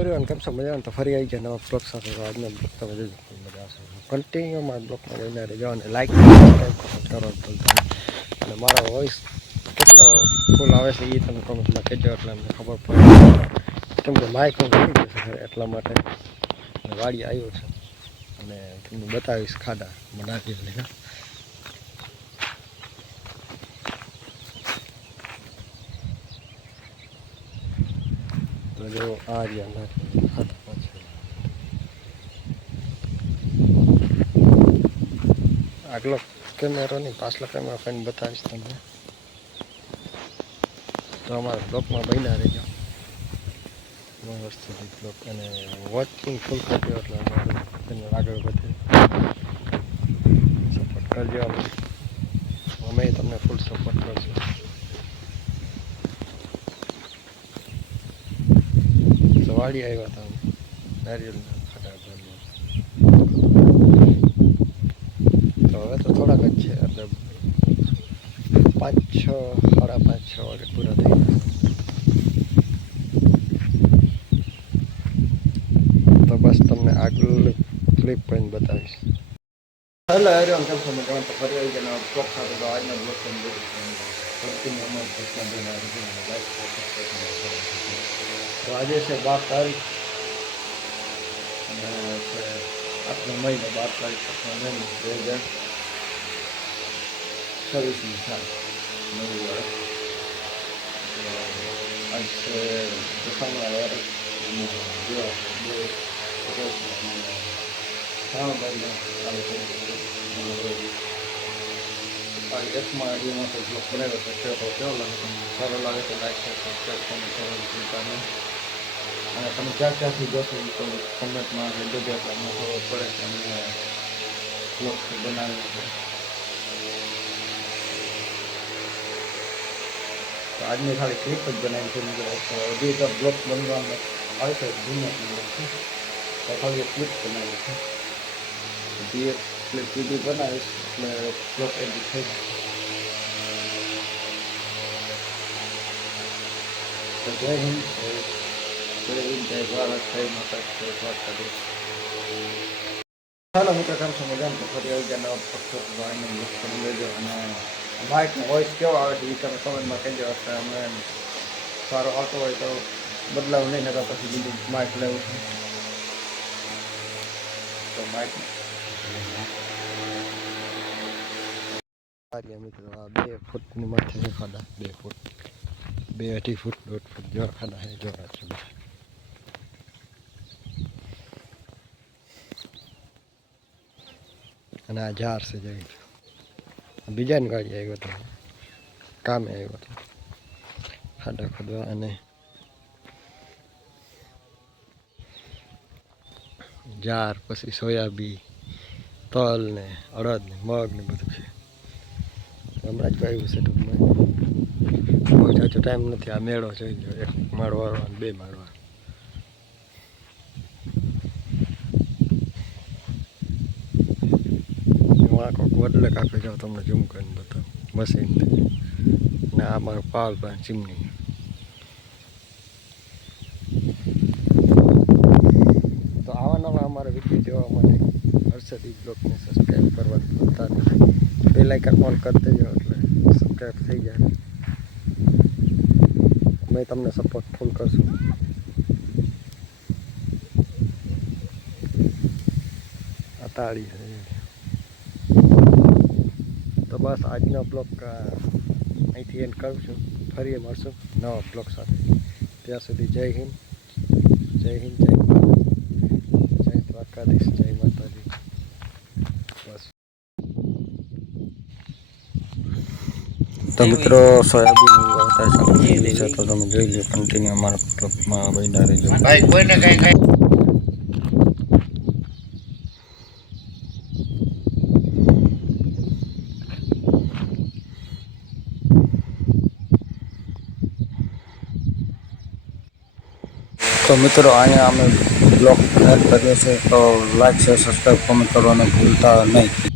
Everyone કેમ છો મજામાં? તો ફરી આવી ગયા નવા બ્લોગ સાથે. તો આજનો બ્લોગ તમે જોજો મજા આવશે. કન્ટિન્યુમાં બ્લોગમાં જોઈને રહેજો અને લાઈક કરો અને મારો વોઇસ કેટલો ફૂલ આવે છે એ તમે કોમેન્ટમાં કહેજો એટલે અમને ખબર પડે. કેમ કે માઇક હું ભૂલી ગયો છે એટલા માટે વાડી આવ્યો છે અને તમને બતાવીશ ખાડા નાખી લીધા. જો આ રહ્યા નાખી ખાતા પાછળ આગલો કેમેરો નહીં પાછલો કેમેરો ફાઈને બતાવીશ તમને. તો અમારા બ્લોકમાં બન્યા રહેજો વસ્તુથી બ્લોક અને વોચિંગ ફૂલ કરજો એટલે અમારું તેને આગળ વધે સપોર્ટ કરજો. અમે તમને ફૂલ સપોર્ટ કરશું. વાડી આવ્યા હતા નારિયેળના ખાડા ભરવા. તો હવે તો થોડાક જ છે એટલે 5-6 સાડા 5-6 વાગે પૂરા થઈ જશે. તો બસ તમને આગળ ક્લિપ પણ બતાવીશ. હેલો એવરીવન કેમ છો મજામાં? તો ફરી આવી ગયા બ્લોગ સાથે. તો આજનો બ્લોગ તમને તો આજે છે 12 તારીખ અને છે 8નો મહિનો 12 તારીખ 8નો મહિનો 2026ની સાલ નવું વર્ષ. આજ છે દશામાં વર્ષ એકમાં એમાં તો બ્લોગ બનાવ્યો છે. તો કેવો લાગે તમને? સારો લાગે તો લાઈક શેર સબસ્ક્રાઈબ કોમેન્ટ કરવાનું ભૂલતા નહીં. અને તમે ક્યાં ક્યાંથી જોશો એ તો કોમેન્ટમાં દેજો એટલે અમને ખબર પડે કે અમે બ્લોગ બનાવ્યો છે. તો આજની ખાલી ક્લિપ જ બનાવી છે. હજી તો બ્લોગ બનવામાં આવશે જૂના બ્લોગ છે તો ખાલી ક્લિપ બનાવી છે. હજી એક ક્લિપ બીજી બનાવીશ એટલે બ્લોગ એડિટ થઈ જશે. તો જય હિન્દ, જય ભારત, જય માતા, જય દ્વારકાધીશ. ચાલો મિત્રો કેમ છો મજામાં? તો ફરી આવી ગયા નવા પક્ષોને બ્લોગ કરી લેજો અને માઇકનો વોઇસ કેવો આવે છે એ તમે કમેન્ટમાં કહેજો. એટલે અમે સારો આવતો હોય તો બદલાવ નહીં નતા પછી બીજું માઇક લેવું છે. તો માઇક મિત્રો આ 2 ફૂટની માથે છે ખાડા. 2 ફૂટ 2-2.5 ફૂટ 1.5 ફૂટ જેવા ખાડા છે જોવા છે. અને આ ઝાડ છે જઈ બીજાની ગાડી આવ્યો હતો કામે આવ્યો હતો ખાડા ખોદવા. અને જાર પછી સોયાબી તલ ને અડદ ને મગ ને બધું છે. હમણાં જ આવ્યું છે ટૂંકમાં. બહુ જાજો ટાઈમ નથી. આ મેળો જોઈ લો 1 માળવાળો અને 2 માળવાળો. કોઈક વડલે કાપે જાઓ તમને ઝૂમ કરીને બતાવું મશીનથી. ને આ મારો પાવર પ્લાન્ટ ચીમની. તો આવા નવા અમારા વિડીયો જોવા માટે હર્ષદી બ્લોગને સબસ્ક્રાઈબ કરવાનું ભૂલતા નહીં. બેલ આઇકન ઓન કરી દેજો એટલે સબસ્ક્રાઈબ થઈ જાય. અમે તમને સપોર્ટ ફૂલ કરશું. આ તાળી છે. તો બસ આજનો બ્લોગ અહીંથી એન્ડ કરું છું. ફરી મળશું નવા બ્લોગ સાથે. ત્યાં સુધી જય હિન્દ, જય હિન્દ, જય ભારત, જય દ્વારકાધીશ, જય માતાજી. બસ તો મિત્રો સોયાબીન વાવતા ચાલુ થઈ ગયું છે. તો તમે જોઈ લો કન્ટિન્યુ અમારા બ્લોગમાં બન્યા રહેજો. ભાઈ કોઈને કઈ તો મિત્રો અહીંયા અમે બ્લોગ એડ કર્યો છે. તો લાઈક શેર સબસ્ક્રાઈબ કોમેન્ટ કરવાનું ભૂલતા નહીં.